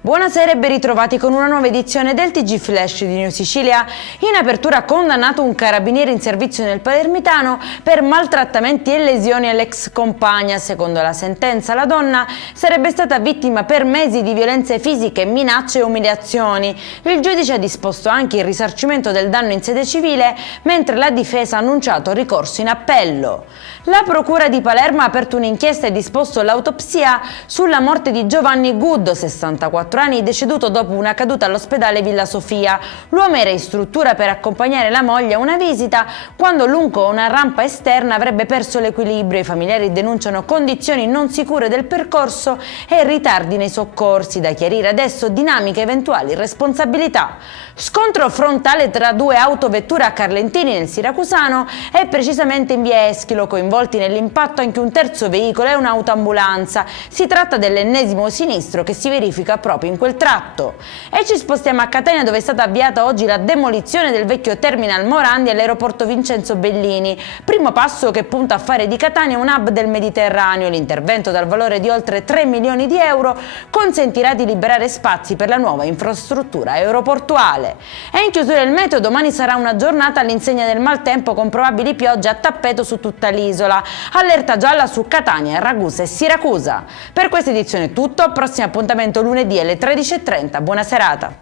Buonasera e ben ritrovati con una nuova edizione del TG Flash di New Sicilia. In apertura ha condannato un carabiniere in servizio nel Palermitano per maltrattamenti e lesioni all'ex compagna. Secondo la sentenza, la donna sarebbe stata vittima per mesi di violenze fisiche, minacce e umiliazioni. Il giudice ha disposto anche il risarcimento del danno in sede civile, mentre la difesa ha annunciato ricorso in appello. La Procura di Palermo ha aperto un'inchiesta e disposto l'autopsia sulla morte di Giovanni Guddo, 64 anni, deceduto dopo una caduta all'ospedale Villa Sofia. L'uomo era in struttura per accompagnare la moglie a una visita quando lungo una rampa esterna avrebbe perso l'equilibrio. I familiari denunciano condizioni non sicure del percorso e ritardi nei soccorsi. Da chiarire adesso dinamiche eventuali responsabilità. Scontro frontale tra due autovetture a Carlentini nel Siracusano e precisamente in via Eschilo, coinvolti nell'impatto anche un terzo veicolo e un'autoambulanza. Si tratta dell'ennesimo sinistro che si verifica proprio in quel tratto. E ci spostiamo a Catania, dove è stata avviata oggi la demolizione del vecchio terminal Morandi all'aeroporto Vincenzo Bellini, primo passo che punta a fare di Catania un hub del Mediterraneo. L'intervento dal valore di oltre 3 milioni di euro consentirà di liberare spazi per la nuova infrastruttura aeroportuale. E in chiusura il meteo, domani sarà una giornata all'insegna del maltempo con probabili piogge a tappeto su tutta l'isola. Allerta gialla su Catania, Ragusa e Siracusa. Per questa edizione è tutto, prossimo appuntamento lunedì alle 13:30. Buona serata.